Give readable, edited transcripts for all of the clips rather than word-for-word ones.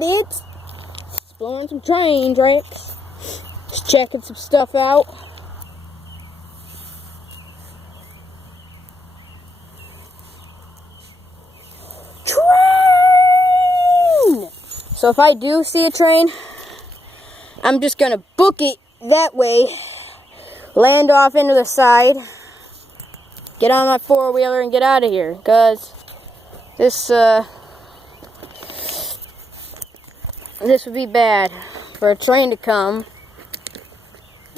got it. Exploring some train tracks. Just checking some stuff out. Train! So if I do see a train, I'm just gonna book it that way, land off into the side, get on my four-wheeler and get out of here, because this would be bad for a train to come.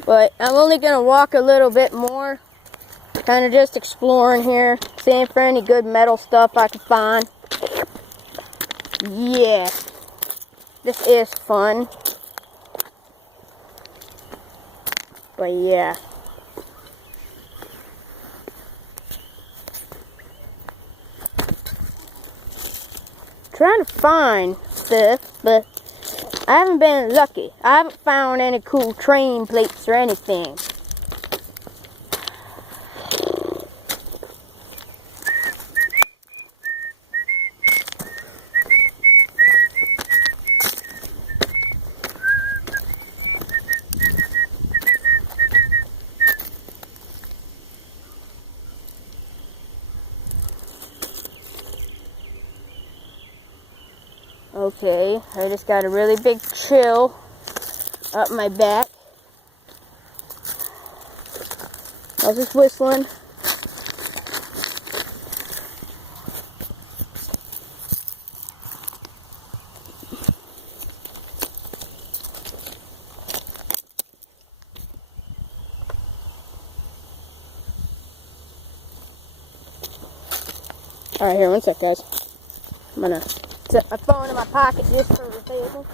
But I'm only going to walk a little bit more, kind of just exploring here, seeing for any good metal stuff I can find. Yeah, this is fun. But yeah. Trying to find stuff, but I haven't been lucky. I haven't found any cool train plates or anything. Okay, I just got a really big chill up my back. I was just whistling. Alright, here, one sec, guys. I'm gonna set my phone in my pocket just for the table.